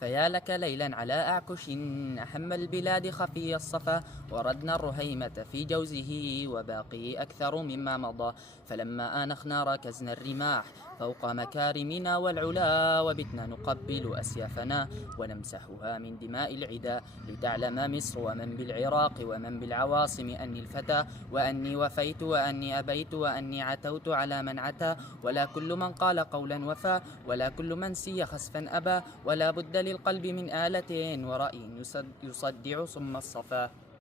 فيا لك ليلا على أعكش أحم البلاد خفي الصفا، وردنا الرهيمة في جوزه وباقيه أكثر مما مضى. فلما آنخنا ركزنا الرماح فوق مكارمنا والعلا، وبتنا نقبل أسيافنا ونمسحها من دماء العدا، لتعلم مصر ومن بالعراق ومن بالعواصم أني الفتى، وأني وفيت وأني أبيت وأني عتوت على من عتى، ولا كل من قال قولا وفى، ولا كل من سي خسفا أبى، ولا بد للقلب من آلة ورأي يصدع صم الصفا.